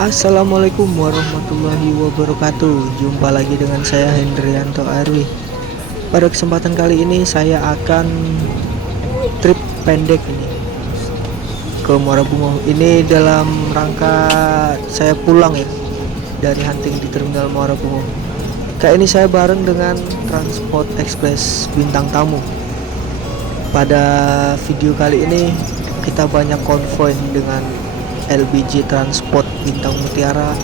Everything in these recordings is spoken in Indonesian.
Assalamualaikum warahmatullahi wabarakatuh. Jumpa lagi dengan saya Hendrianto Arwi. Pada kesempatan kali ini saya akan trip pendek ini ke Muara Bungo. Ini dalam rangka saya pulang ya dari hunting di Terminal Muara Bungo. Kali ini saya bareng dengan Transport Express Bintang Tamu. Pada video kali ini kita banyak konvoy dengan LBJ Transport Bintang Mutiara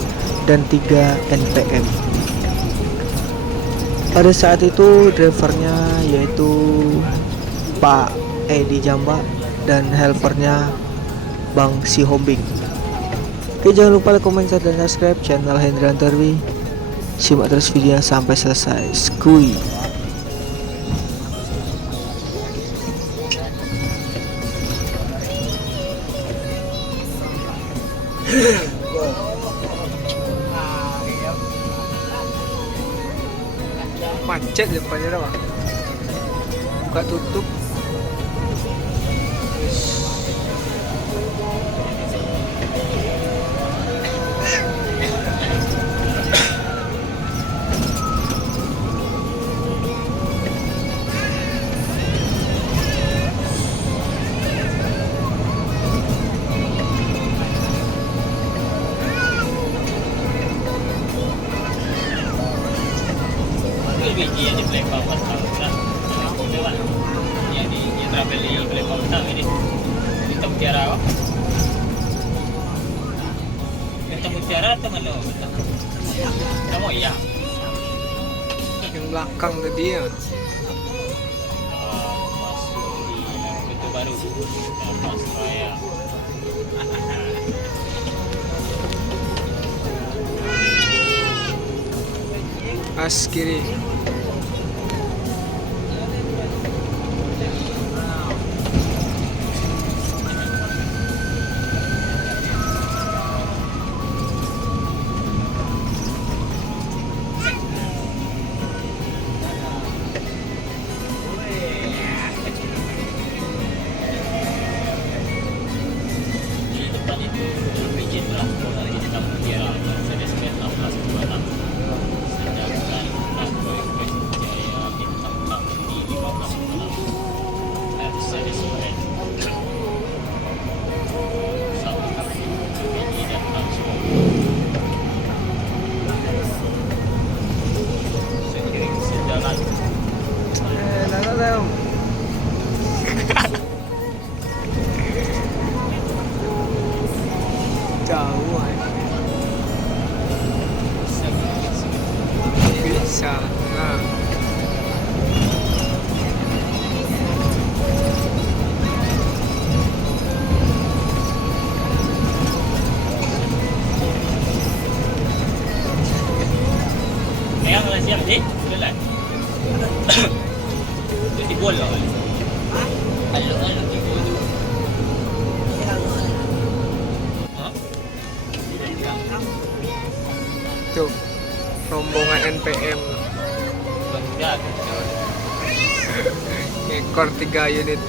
dan 3 NPM. Pada saat itu drivernya yaitu Pak Edi Jamba dan helpernya Bang Sihombing. Oke, jangan lupa like, comment, share, dan subscribe channel Hendrianto Arwi. Simak terus videonya sampai selesai. Skui. Macet depannya dah, buka tutup. Biji yang di Palembang pas tahun kan, yang di travel di Palembang tahun ini di Mutiara apa? Di Mutiara atau mana? Kamu iya? Yang belakang tadi ya. Masuk di pintu baru, Mas Raya. Pas kiri. Di depan itu biji lah, kalau di dekat Mutiara, Mercedes Benz 1626. Sedangkan Transport Express Jaya Bintang Tamu di 1526. Mercedes Benz. Satu biji dan transport. Seiring sejalan. Jauh bisa. Nah. Yang lah siap deh, sudah lah. Itu di bola. Halo, di bola. Hah? Tuh rombongan NPM Benda. ekor 3 unit.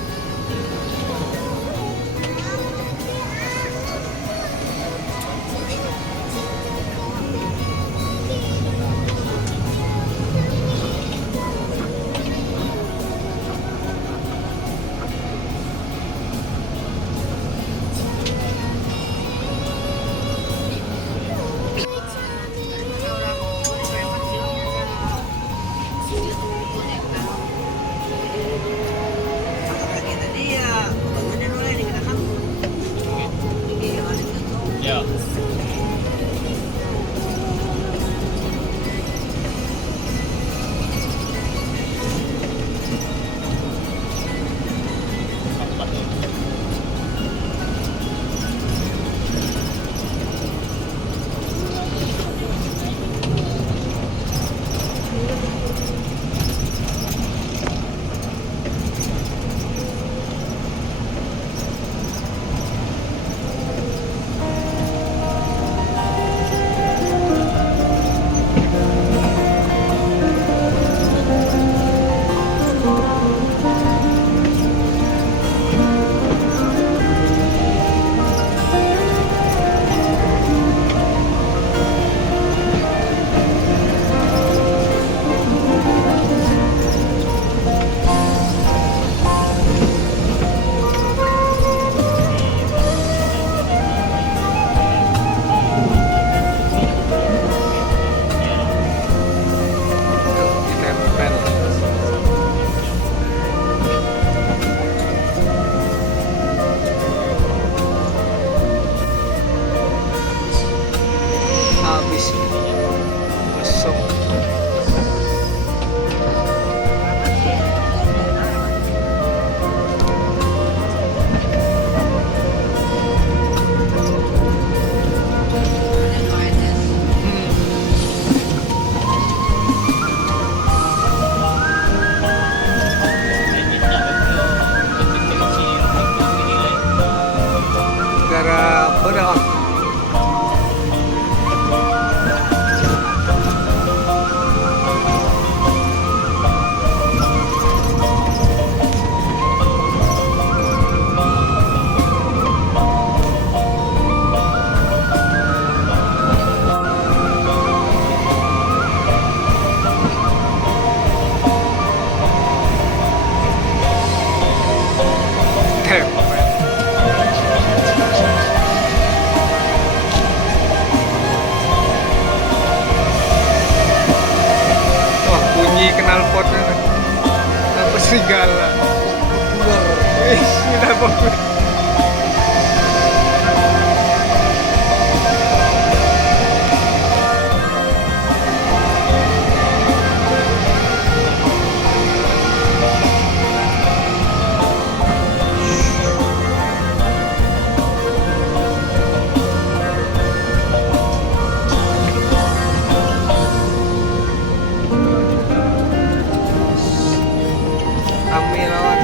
Rame lawan.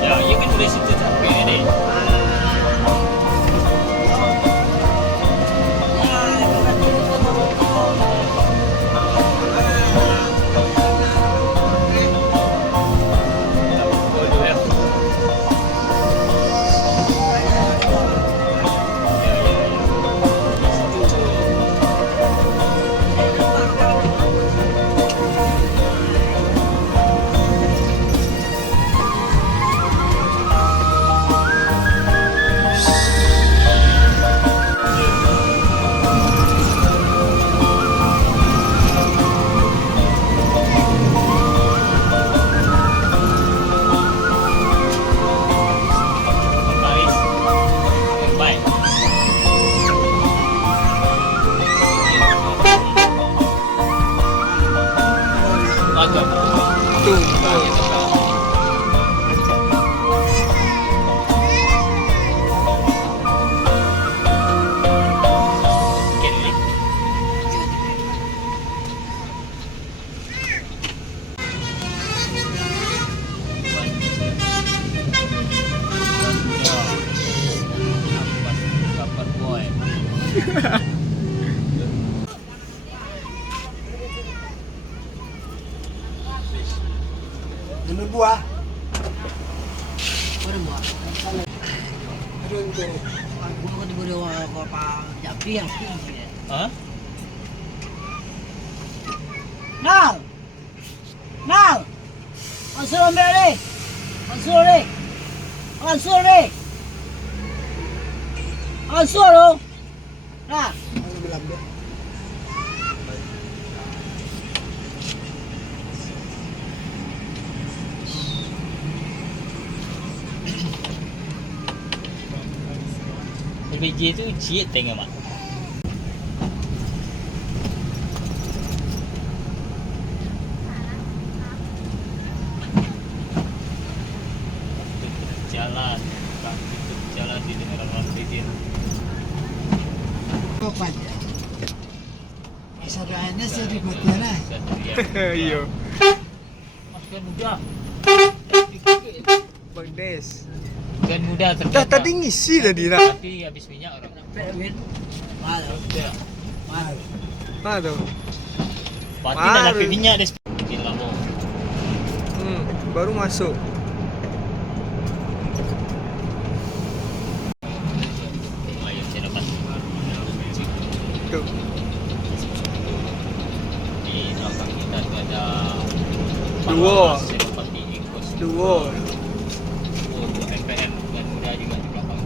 Ya, iya kan udah situ capek deh. Paris, Mumbai. Mantap. Tuh. Kiri. Kapan boy? Menurut gua, Hah? Nào, nào, con xương về đi, con xương đi, con xương đi, con xương luôn, nào. ano bilang dia? LPG itu jiet tengok mak. Jalan, itu jalan di daerah Rafidin. Apa aja? Saudaranya sedikit ya. Iya. Mas kan muda, Bang Des. kan muda Dah ternyata. tadi ngisi tadi nak. Tapi habis minyak orang. Malu, Ya. malu. Aduh. Pati dah Baru. dapat minyak dah. Gila mo. Baru masuk. Ayam saya dapat. Tuh. Di belakang kita tu ada Dua. Saya dapat di Ingkos. Duo. Oh, dua MPM dan muda juga di belakang.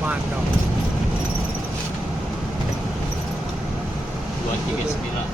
Mantap. 239.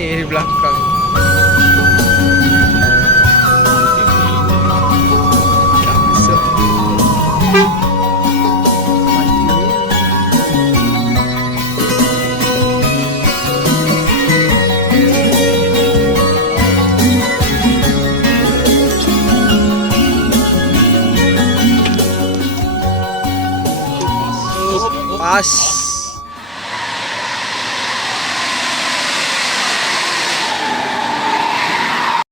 nih di belakang. Langsung. Pas.